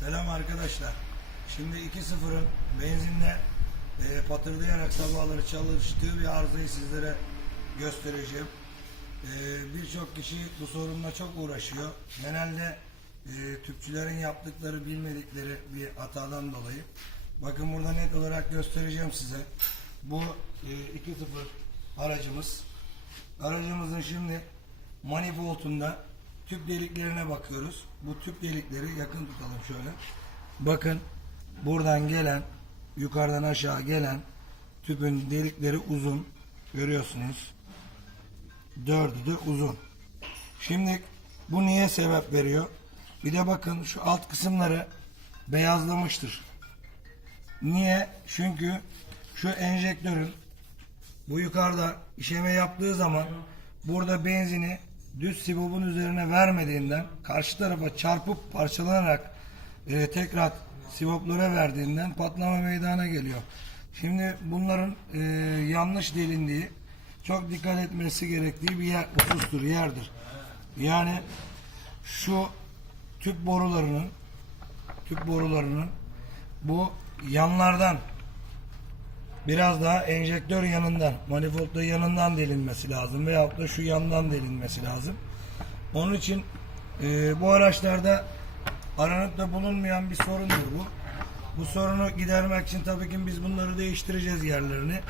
Selam arkadaşlar. Şimdi 2.0'ın benzinle e, patırdayarak sabahları çalıştığı bir arızayı sizlere göstereceğim. E, Birçok kişi bu sorunla çok uğraşıyor. Genelde e, tüpçülerin yaptıkları bilmedikleri bir hatadan dolayı. Bakın burada net olarak göstereceğim size. Bu e, 2.0 aracımız. Aracımızın şimdi manifoldunda tüp deliklerine bakıyoruz. Bu tüp delikleri yakın tutalım şöyle. Bakın buradan gelen yukarıdan aşağı gelen tüpün delikleri uzun. Görüyorsunuz. Dördü de uzun. Şimdi bu niye sebep veriyor? Bir de bakın şu alt kısımları beyazlamıştır. Niye? Çünkü şu enjektörün bu yukarıda işeme yaptığı zaman burada benzini düz sibobun üzerine vermediğinden karşı tarafa çarpıp parçalanarak e, tekrar siboplara verdiğinden patlama meydana geliyor. Şimdi bunların e, yanlış delindiği çok dikkat etmesi gerektiği bir yer, husustur, yerdir. Yani şu tüp borularının tüp borularının bu yanlardan biraz daha enjektör yanından, manifoldda yanından delinmesi lazım veyahut da şu yandan delinmesi lazım. Onun için e, bu araçlarda aranıp da bulunmayan bir sorundur bu. Bu sorunu gidermek için tabii ki biz bunları değiştireceğiz yerlerini.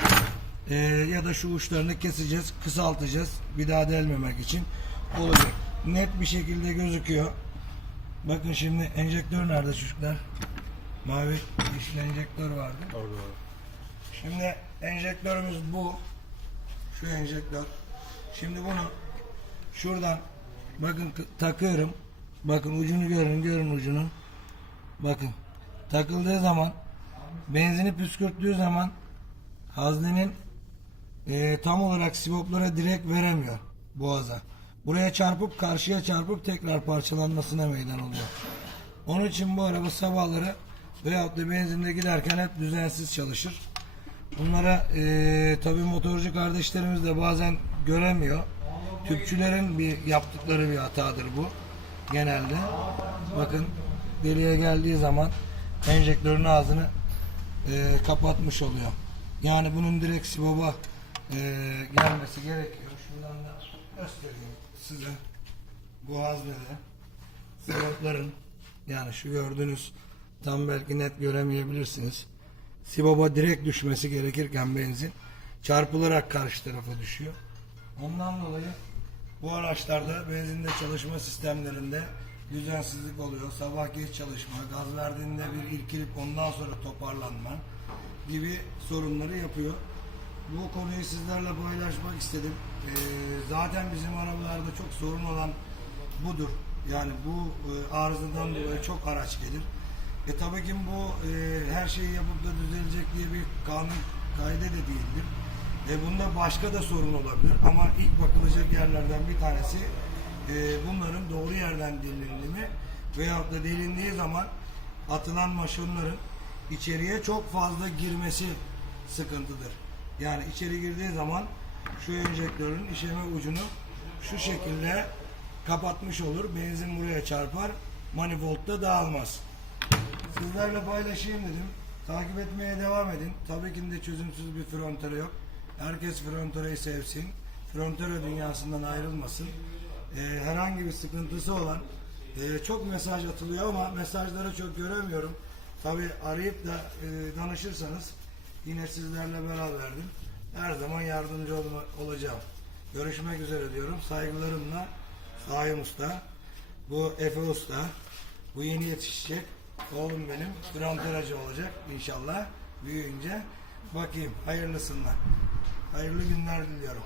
E, ya da şu uçlarını keseceğiz, kısaltacağız. Bir daha delmemek için olacak. Net bir şekilde gözüküyor. Bakın şimdi enjektör nerede çocuklar? Mavi yeşil enjektör vardı. Şimdi enjektörümüz bu. Şu enjektör. Şimdi bunu şuradan bakın takıyorum. Bakın ucunu görün, görün ucunu. Bakın takıldığı zaman benzini püskürttüğü zaman haznenin e, tam olarak sivoplara direkt veremiyor boğaza. Buraya çarpıp karşıya çarpıp tekrar parçalanmasına meydan oluyor. Onun için bu araba sabahları veyahut da benzinde giderken hep düzensiz çalışır. Bunlara eee tabi motorcu kardeşlerimiz de bazen göremiyor. Tüpçülerin bir yaptıkları bir hatadır bu. Genelde. Bakın deliğe geldiği zaman enjektörün ağzını eee, kapatmış oluyor. Yani bunun direkt siboba eee, gelmesi gerekiyor. Şuradan da göstereyim size. Bu haznede sibopların yani şu gördüğünüz tam belki net göremeyebilirsiniz. Siboba direkt düşmesi gerekirken benzin çarpılarak karşı tarafa düşüyor. Ondan dolayı bu araçlarda benzinde çalışma sistemlerinde düzensizlik oluyor. Sabah geç çalışma, gaz verdiğinde bir irkilip ondan sonra toparlanma gibi sorunları yapıyor. Bu konuyu sizlerle paylaşmak istedim. Ee, zaten bizim arabalarda çok sorun olan budur. Yani bu e, arızadan dolayı çok araç gelir. E tabii ki bu e, her şeyi yapıp da düzelecek diye bir kanun kaide de değildir. E bunda başka da sorun olabilir ama ilk bakılacak yerlerden bir tanesi e, bunların doğru yerden delindiği mi veyahut da delindiği zaman atılan maşınların içeriye çok fazla girmesi sıkıntıdır. Yani içeri girdiği zaman şu enjektörün işeme ucunu şu şekilde kapatmış olur. Benzin buraya çarpar. Manifoldda dağılmaz. Sizlerle paylaşayım dedim. Takip etmeye devam edin. Tabii ki de çözümsüz bir frontere yok. Herkes frontereyi sevsin. Frontere dünyasından ayrılmasın. Ee, herhangi bir sıkıntısı olan e, çok mesaj atılıyor ama mesajları çok göremiyorum. Tabii arayıp da e, danışırsanız yine sizlerle beraberdim. Her zaman yardımcı olma, olacağım. Görüşmek üzere diyorum. Saygılarımla Saim Usta, bu Efe Usta, bu yeni yetişecek. Oğlum benim fronteracı olacak inşallah büyüyünce. Bakayım hayırlısından. Hayırlı günler diliyorum.